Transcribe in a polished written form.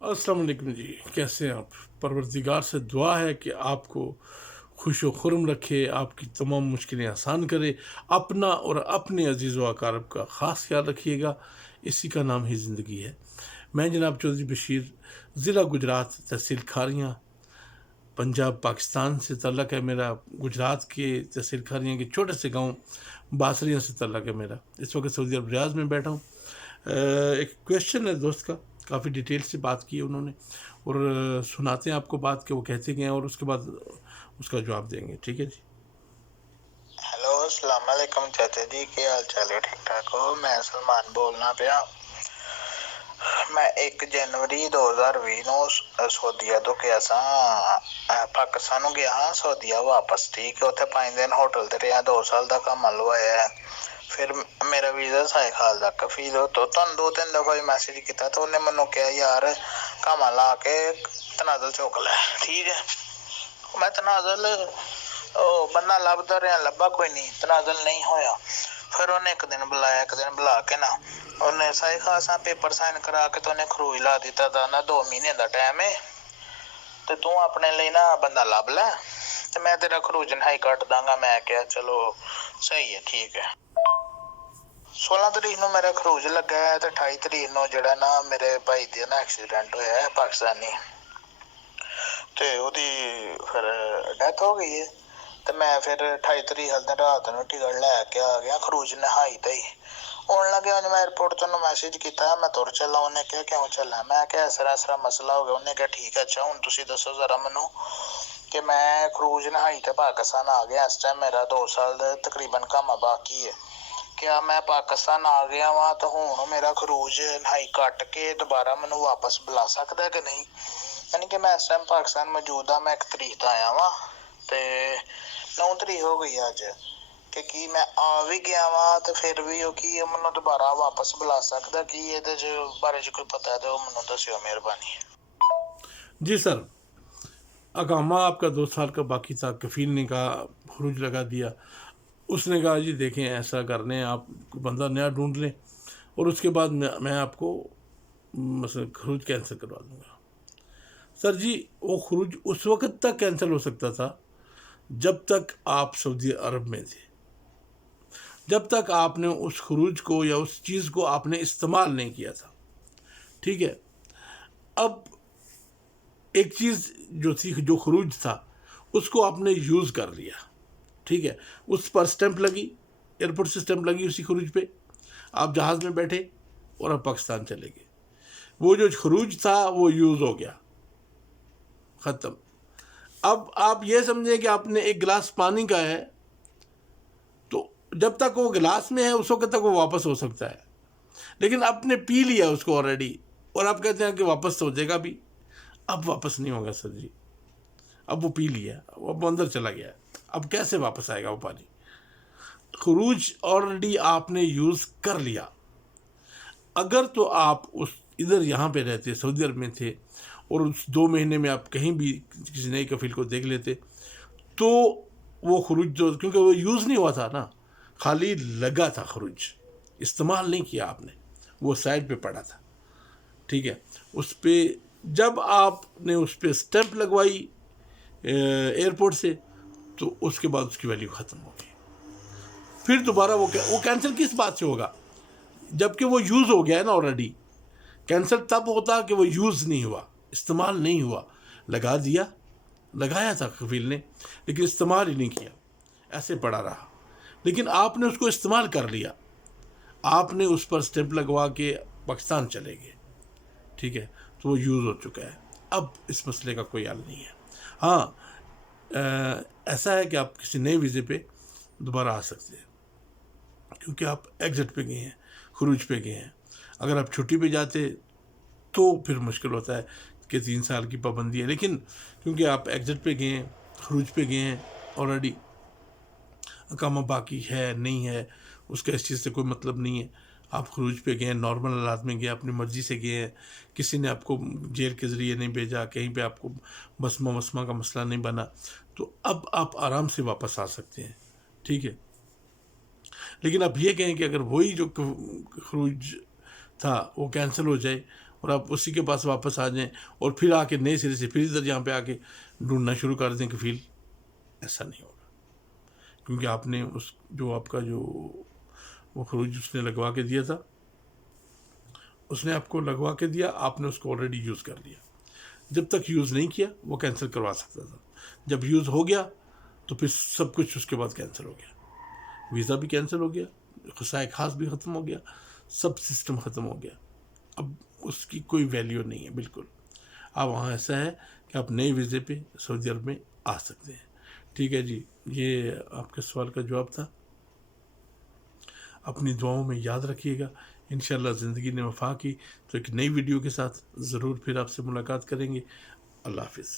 अस्सलाम वालेकुम जी। कैसे हैं आप? परवरदिगार से दुआ है कि आपको खुश व खुर्म रखे, आपकी तमाम मुश्किलें आसान करे। अपना और अपने अजीज़ व अकारब का ख़ास ख्याल रखिएगा, इसी का नाम ही ज़िंदगी है। मैं जनाब चौधरी बशीर, ज़िला गुजरात, तहसील खारियाँ, पंजाब पाकिस्तान से तल्लक़ है मेरा। गुजरात के तहसील खारियाँ के छोटे से गाँव बासरियाँ से तल्लक़ है मेरा। इस वक्त सऊदी अरब रियाज़ में बैठा हूँ। एक क्वेश्चन है दोस्त का, काफ़ी डिटेल से बात की है उन्होंने, और सुनाते हैं आपको बात कि वो कहते गए हैं और उसके बाद उसका जवाब देंगे। ठीक है जी। हेलो अस्सलाम वालेकुम चाचा जी, क्या हाल चाल है? ठीक ठाक हो? मैं सलमान बोलना ਪਿਆ। ਮੈਂ 1 ਜਨਵਰੀ 2020 ਨੂੰ ਸਊਦੀਆ ਤੋਂ ਗਿਆ ਸਾਂ, ਪਾਕਿਸਤਾਨ ਨੂੰ ਗਿਆ ਹਾਂ, ਸਊਦੀਆ ਵਾਪਸ। ਠੀਕ ਹੈ, ਉੱਥੇ 5 ਦਿਨ ਹੋਟਲ ਤੇ ਰਿਹਾ, 2 ਸਾਲ ਦਾ ਕੰਮ ਲਵਾਇਆ ਹੈ। ਫਿਰ ਮੇਰਾ ਵੀਜ਼ਾ ਸਾਇ ਖਾਲ ਦਾ ਕਫੀਲ ਤੋਂ ਤੁਹਾਨੂੰ 2-3 ਦਫਾ ਵੀ ਮੈਸੇਜ ਕੀਤਾ ਤਾਂ ਉਹਨੇ ਮੈਨੂੰ ਕਿਹਾ ਯਾਰ ਕੰਮ ਲਾ ਕੇ ਤਨਾਜ਼ਲ ਚੁੱਕ ਲੈ। ਠੀਕ ਹੈ, ਮੈਂ ਤਨਾਜ਼ਲ ਉਹ ਬੰਦਾ ਲੱਭਦਾ ਰਿਹਾ, ਲੱਭਾ ਕੋਈ ਨਹੀਂ, ਤਨਾਜ਼ਲ ਨਹੀਂ ਹੋਇਆ। ਫਿਰ ਉਹਨੇ ਇੱਕ ਦਿਨ ਬੁਲਾਇਆ, ਇੱਕ ਦਿਨ ਬੁਲਾ ਕੇ ਨਾ ਉਹਨੇ ਸਾਈ ਖਾਸਾਂ ਪੇਪਰ ਸਾਈਨ ਕਰਾ ਕੇ ਤੇ ਉਹਨੇ ਖਰੂਜ ਲਾ ਦਿੱਤਾ ਤਾਂ ਨਾ 2 ਮਹੀਨੇ ਦਾ ਟਾਈਮ ਹੈ ਤੇ ਤੂੰ ਆਪਣੇ ਲਈ ਨਾ ਬੰਦਾ ਲੱਭ ਲੈ ਤੇ ਮੈਂ ਤੇਰਾ ਖਰੂਜ ਨਹੀਂ ਕੱਟ ਦਾਂਗਾ। ਮੈਂ ਕਿਹਾ ਚਲੋ ਸਹੀ ਹੈ, ਠੀਕ ਹੈ। 16 ਤਰੀਕ ਨੂੰ ਮੇਰਾ ਖਰੂਜ ਲੱਗਾ ਹੈ ਤੇ 28 ਤਰੀਕ ਨੂੰ ਜਿਹੜਾ ਨਾ ਮੇਰੇ ਭਾਈ ਦਾ ਨਾ ਐਕਸੀਡੈਂਟ ਹੋਇਆ ਹੈ ਪਾਕਿਸਤਾਨੀ, ਤੇ ਉਹਦੀ ਫਿਰ ਡੈਥ ਹੋ ਗਈ ਹੈ। ਤੇ ਮੈਂ ਫਿਰ 28 ਤਰੀਕ ਹਲ ਦਿਨ ਰਾਤ ਨੂੰ ਟਿਕਟ ਲੈ ਕੇ ਆ ਗਿਆ ਖਰੂਜ ਨਹਾਈ ਤੇ ਹੀ ਆਉਣ ਲੱਗਿਆ। ਮੈਂ 에어ਪੋਰਟ ਤੋਂ ਮੈਸੇਜ ਕੀਤਾ ਮੈਂ ਤੁਰ ਚੱਲਾ। ਉਹਨੇ ਕਿਹਾ ਕਿਉਂ ਚੱਲਾ? ਮੈਂ ਕਿਹਾ ਇਸ ਤਰ੍ਹਾਂ ਮਸਲਾ ਹੋ ਗਿਆ। ਉਹਨੇ ਕਿਹਾ ਠੀਕ ਹੈ, ਅੱਛਾ ਹੁਣ ਤੁਸੀਂ ਦੱਸੋ ਜ਼ਰਾ ਮੈਨੂੰ ਕਿ ਮੈਂ ਖਰੂਜ ਨਹਾਈ ਤੇ ਪਾਕਿਸਤਾਨ ਆ ਗਿਆ। ਇਸ ਟਾਈਮ ਮੇਰਾ 2 ਸਾਲ ਦਾ ਤਕਰੀਬਨ ਕੰਮ ਬਾਕੀ ਹੈ। क्या मैं पाकिस्तान आ गया वा तो हूँ मेरा खरूज नहाई कट के दोबारा मैनू वापस बुला सकता कि नहीं? यानी कि मैं इस टाइम पाकिस्तान मौजूद हाँ। मैं 1 तरीक तो आया वा तो 9 तरीक हो गई अज कि मैं आ भी गया वा तो फिर भी कि मैनू दोबारा वापस बुला सकता कि ये बारे च कोई पता है तो मैनू दस्यो मेहरबानी। जी सर, अकामा आपका 2 साल का बाकी था, कफील ने कहा खरूज लगा दिया। उसने कहा जी देखें ऐसा करने, आप बंदा नया ढूंढ लें और उसके बाद मैं आपको मतलब खरूज कैंसिल करवा दूंगा। सर जी, वो खरूज उस वक्त तक कैंसिल हो सकता था जब तक आप सऊदी अरब में थे, जब तक आपने उस खरूज को या उस चीज़ को आपने इस्तेमाल नहीं किया था। ठीक है, अब एक चीज़ जो थी, जो खरूज था, उसको आपने यूज़ कर लिया। ठीक है, उस पर स्टैंप लगी, एयरपोर्ट से स्टैंप लगी उसी खरूज पे, आप जहाज़ में बैठे और आप पाकिस्तान चले गए। वो जो खरूज था वो यूज़ हो गया, ख़त्म। अब आप ये समझें कि आपने एक गिलास पानी का है तो जब तक वो गिलास में है उस वक्त तक वो वापस हो सकता है, लेकिन आपने पी लिया उसको ऑलरेडी और आप कहते हैं कि वापस तो हो जाएगा भी। अब वापस नहीं होगा सर जी, अब वो पी लिया, अब अंदर चला गया, अब कैसे वापस आएगा वो पानी? खरूज ऑलरेडी आपने यूज़ कर लिया। अगर तो आप उस इधर यहाँ पे रहते, सऊदी अरब में थे, और उस 2 महीने में आप कहीं भी किसी नए कफील को देख लेते तो वो खरूज जो, क्योंकि वो यूज़ नहीं हुआ था ना, खाली लगा था खरूज, इस्तेमाल नहीं किया आपने, वो साइड पे पड़ा था। ठीक है, उस पर जब आपने उस पर स्टैंप लगवाई एयरपोर्ट से तो उसके बाद उसकी वैल्यू ख़त्म हो गई। फिर दोबारा वो कैंसिल किस बात से होगा? जबकि वो यूज़ हो गया है ना ऑलरेडी। कैंसिल तब होता कि वो यूज़ नहीं हुआ, इस्तेमाल नहीं हुआ। लगा दिया, लगाया था कफील ने, लेकिन इस्तेमाल ही नहीं किया, ऐसे पड़ा रहा। लेकिन आपने उसको इस्तेमाल कर लिया, आपने उस पर स्टैंप लगवा के पाकिस्तान चले गए। ठीक है, तो वो यूज़ हो चुका है, अब इस मसले का कोई हल नहीं है। हाँ, ऐसा है कि आप किसी नए वीज़े पे दोबारा आ सकते हैं, क्योंकि आप एग्ज़िट पे गए हैं, खरूज पे गए हैं। अगर आप छुट्टी पे जाते तो फिर मुश्किल होता है कि 3 साल की पाबंदी है, लेकिन क्योंकि आप एग्ज़िट पे गए हैं, खरूज पे गए हैं ऑलरेडी, अकामा बाकी है नहीं है उसका इस चीज़ से कोई मतलब नहीं है। आप खरूज पे गए, नॉर्मल हालात में गए, अपनी मर्ज़ी से गए हैं, किसी ने आपको जेल के ज़रिए नहीं भेजा, कहीं पे आपको बसमा का मसला नहीं बना, तो अब आप आराम से वापस आ सकते हैं। ठीक है, लेकिन आप ये कहें कि अगर वही जो खरूज था वो कैंसिल हो जाए اور آپ اسی کے پاس واپس آ جائیں اور پھر آ کے نئے سرے سے پھر ادھر یہاں پہ آ کے ڈھونڈنا شروع کر دیں کفیل. ایسا نہیں ہوگا، کیونکہ آپ نے اس جو آپ کا جو وہ خروج اس نے لگوا کے دیا تھا، اس نے آپ کو لگوا کے دیا، آپ نے اس کو آلریڈی یوز کر لیا. جب تک یوز نہیں کیا وہ کینسل کروا سکتا تھا. جب یوز ہو گیا تو پھر سب کچھ اس کے بعد کینسل ہو گیا. ویزا بھی کینسل ہو گیا، خسائے خاص بھی ختم ہو گیا، سب سسٹم ختم ہو گیا. اب اس کی کوئی ویلیو نہیں ہے بالکل. اب وہاں ایسا ہے کہ آپ نئے ویزے پہ سعودی عرب میں آ سکتے ہیں. ٹھیک ہے جی، یہ آپ کے سوال کا جواب تھا. اپنی دعاؤں میں یاد رکھیے گا. انشاءاللہ زندگی نے وفا کی تو ایک نئی ویڈیو کے ساتھ ضرور پھر آپ سے ملاقات کریں گے. اللہ حافظ.